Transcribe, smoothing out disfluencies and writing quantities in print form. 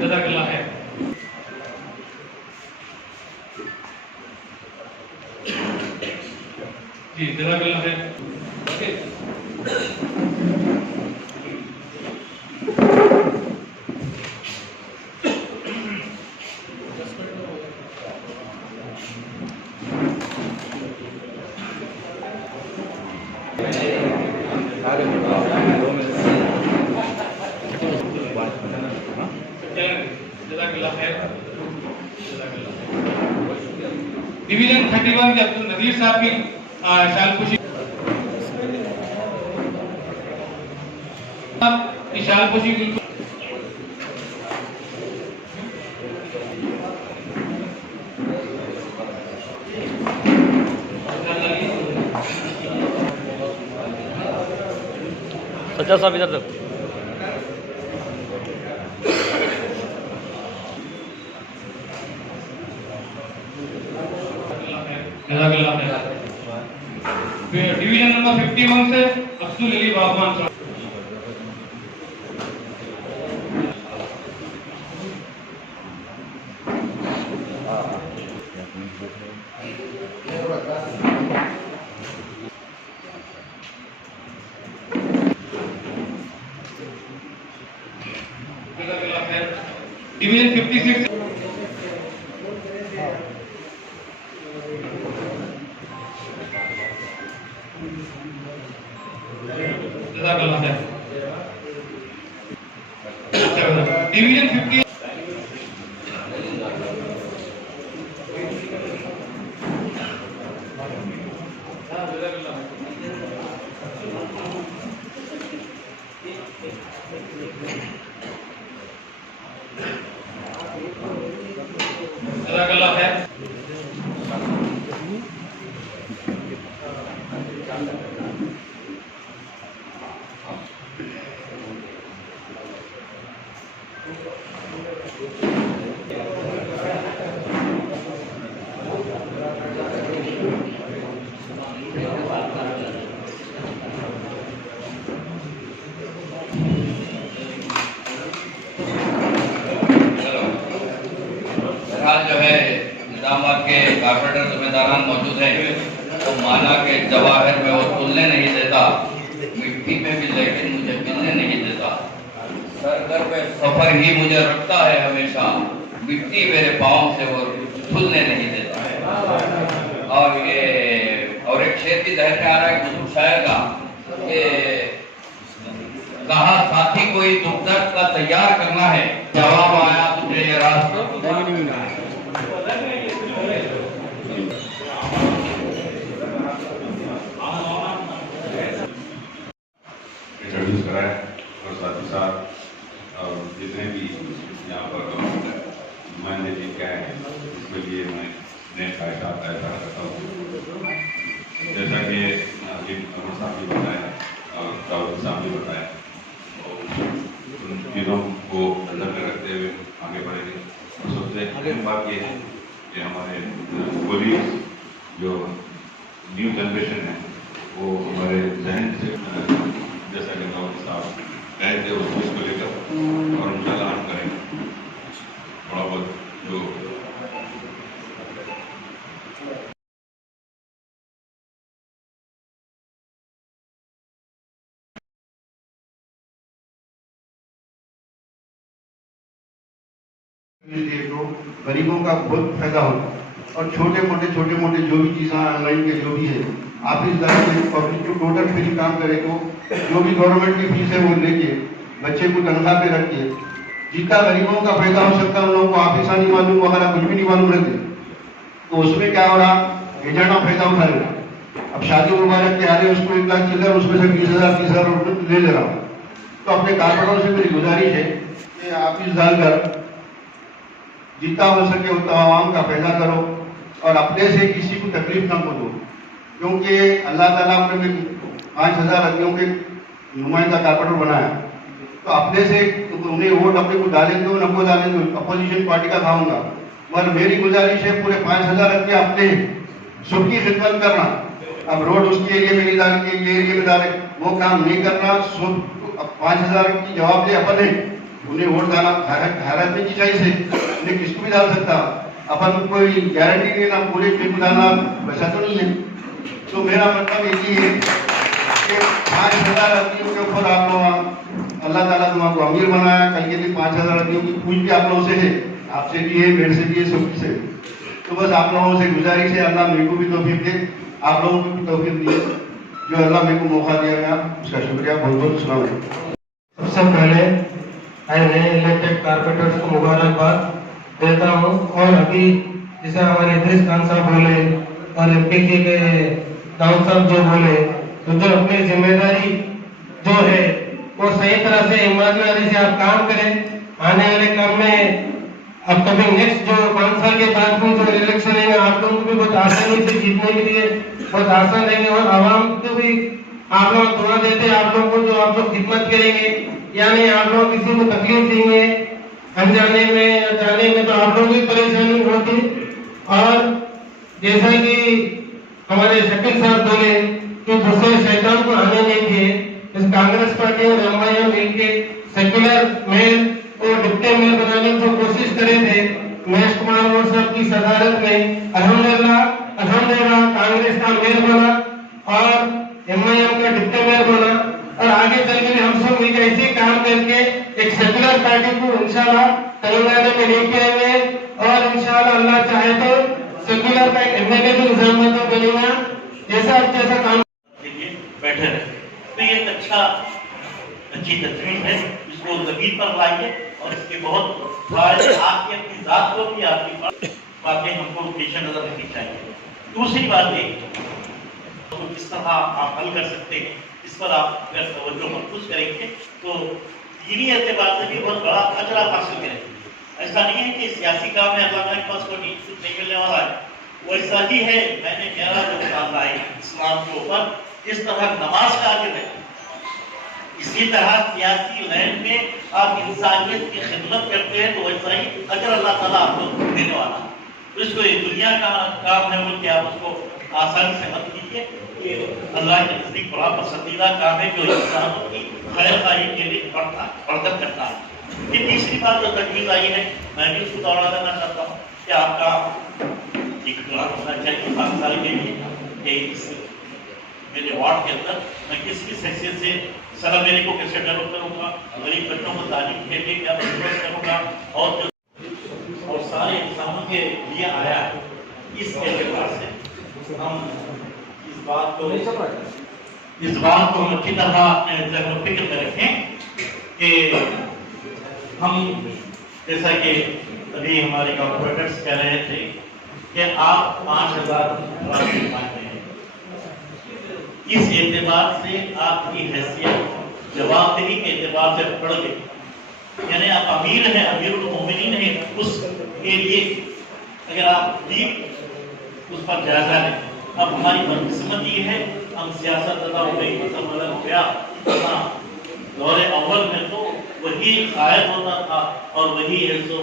जज़ाकल्लाह खैर। जी जज़ाकल्लाह खैर। ओके डिवीजन 31 के अब्दुल नदीर साहब की शालपुशी बिल्कुल सच्चा साहब इधर तक डिवीजन नंबर 51 से अब्दुल अली बागवान साहब। डिवीजन 56 डिवीजन 50 जज़ाकल्लाह खैर। जो है निजामाबाद के कारपोरेटर जिम्मेदारान मौजूद हैं, तो माना के जवाहर में वो तुलने नहीं देता, मिट्टी में भी लेकिन मुझे मिलने नहीं देता। सरगर पे सफर ही मुझे रखता है हमेशा, मिट्टी मेरे पाँव से वो धुलने नहीं देता है। और एक शेर की जहन में आ रहा है बुजुर्ग शायर का कि कहा साथी कोई दुख दर्द का तैयार करना है, जवाब आया तुझे ये रास्ता इंट्रोड्यूस कराया और साथ ही साथ और जितने भी यहाँ पर नुमाइंदे जी क्या है इसके लिए मैं नेक ऐसा करता हूँ। जैसा कि अमर साहब भी बताया और दाऊद साहब भी बताया, उन चीज़ों को नजर में रखते हुए आगे बढ़ेंगे। और सबसे अहम बात ये है कि हमारे कोलीग्स जो न्यू जनरेशन है वो हमारे जहन से जैसा कि दाऊद साहब कहे थे उस चीज़ को लेकर और इंशाल्लाह हम करेंगे थोड़ा बहुत जो तो गरीबों का बहुत फायदा होता है। और छोटे मोटे जो भी चीज़ें ऑनलाइन के जो भी है ऑफिस पब्लिक को टोटल फ्री काम करे तो जो भी गवर्नमेंट की फीस है वो लेके बच्चे को तनख्वाह पे रख के जितना गरीबों का फायदा हो सकता है उन लोगों को ऑफिस नहीं मालूम वगैरह कुछ भी नहीं मालूम रहते, तो उसमें क्या हो रहा एजेंट फायदा उठा लेगा। अब शादी मुबारक के आ रहे उसको 1 लाख चिल्लर उसमें से 20,000 रुपये ले रहा हूँ। तो अपने कारपोरेटरों से मेरी गुजारिश है कि ऑफिस डालकर जितना हो सके उतना आवाम का फायदा करो और अपने से किसी को तकलीफ ना दो, क्योंकि अल्लाह ताला ने 5,000 आदमियों के नुमाइंदा कारपोरेटर बनाया, तो अपने से उन्हें वोट अपने को डालें दो न को डालें दो, अपोजिशन पार्टी का खाऊंगा, मगर मेरी गुजारिश है पूरे 5,000 आदमी अपने सबकी खिदमत करना। अब रोड उसके एरिया में नहीं डालेंगे, ये एरिया में डाले, वो काम नहीं करना, सब अब 5,000 की जवाब दे अपन है, उन्हें वोट डाला भारत में की चाहिए उन्हें किसको भी डाल सकता, अपन कोई गारंटी नहीं ना पूरे पे डालना वैसा तो नहीं है। तो मेरा मतलब यही है कि 5,000 आदमियों के ऊपर आप लोग अल्लाह ताला तुमको अमीर बनाया, कल के दिन 5,000 आदमियों की पूछ भी आप लोगों से है, आपसे भी है, मेरे से भी है, सबकी से। तो बस आप लोगों से गुजारिश है, अल्लाह मेरे को भी तौफीक दे, आप लोगों को भी तौफीक दिए, जो अल्लाह मेरे को मौका दिया गया उसका शुक्रिया, बहुत बहुत सलाम। सबसे पहले नए इलेक्टेड कारपोरेटर्स को मुबारकबाद देता हूँ। और अभी जैसे हमारे इद्रिस खान साहब बोले और एमपीके के दाऊद साहब जो बोले, तो जो अपनी जिम्मेदारी जो है वो सही तरह से ईमानदारी से आप काम करें। आने वाले काम में अब कभी नेक्स्ट जो 5 साल के बाद में जो इलेक्शन है आप लोगों को भी बहुत आसानी से जीतने के लिए बहुत आसान रहेंगे और आवाम को भी आप लोग दुआ देते हैं आप लोगों को, जो आप लोग खिदमत करेंगे, यानी आप लोग किसी को तकलीफ देंगे अनजाने में या जाने में, तो आप लोगों की परेशानी होती। और जैसा कि हमारे शकील साहब बोले कि दूसरे शैतान को आने नहीं दिए, इस कांग्रेस पार्टी और एमआईएम मिलके सेक्युलर मेयर और डिप्टी मेयर बनाने की जो कोशिश करे थे महेश कुमार गौड़ साहब की सदारत में, अल्हम्दुलिल्लाह कांग्रेस का मेयर बना और एमआईएम का डिप्टी मेयर बना। और आगे चल के हम सब मिलकर ऐसे काम करके एक सेक्युलर पार्टी को इंशाल्लाह तेलंगाना में लेके आएंगे और इंशाल्लाह अल्लाह चाहे तो सेक्युलर का एमएलए भी निजाम तो बनेगा, जैसा काम बैठे रहे। तो ये एक अच्छी तस्वीर है, इसको जमीन पर लाइए और इसके बहुत सारे आपकी अपनी जात को भी आपकी बातें हमको पेश नजर रखनी चाहिए। दूसरी बात ये तो किस तरह आप हल कर सकते हैं, इस पर आप अगर तवज्जो मरकूज करेंगे तो दीनी एतबार से भी बहुत बड़ा अजर हासिल करेंगे। ऐसा नहीं है कि सियासी काम में अल्लाह के पास कोई कुछ नहीं मिलने वाला है, वैसा ही है। मैंने मेरा जो ख्याल है इस्लाम के ऊपर, जिस तरह नमाज का अजर है, इसी तरह सियासी लाइन में आप इंसानियत की खिदमत करते हैं तो वैसा ही अजर अल्लाह ताला आपको देने वाला है। तो इसको ये दुनिया का काम है बोल के आप उसको आसानी से मत कीजिए, ये अल्लाह के नजदीक बड़ा पसंदीदा काम है जो इंसानों की खैर खाई के लिए बढ़त करता है। ये तीसरी बात जो तजवीज़ आई है, मैं भी उसको दौड़ा देना चाहता हूँ कि आपका एक प्लान होना चाहिए 5 साल के लिए कि इस मेरे वार्ड के अंदर मैं किस हैसियत से सलामेरी को कैसे डेवलप करूँगा, गरीब बच्चों को तालीम के लिए क्या बंदोबस्त करूँगा और सारे इंसानों के लिए आया है। इस एतबार से हम इस बात को हम अच्छी तरह अपने फिक्र में रखें कि हम जैसा कि अभी हमारे कॉर्पोरेटर्स कह रहे थे कि आप 5,000 मानते हैं, इस एतबार से आपकी हैसियत जवाबदेही के एतबार से बढ़ गई। यानी आप अमीर हैं, अमीरुल मोमिनीन हैं, उस एरिए अगर आप डीप उस पर जायजा लें। अब हमारी बदकिस्मती ये है, हम सियासत अदा हो गई, मतलब हो गया दौरे अव्वल में तो वही कायद होता था और वही है सो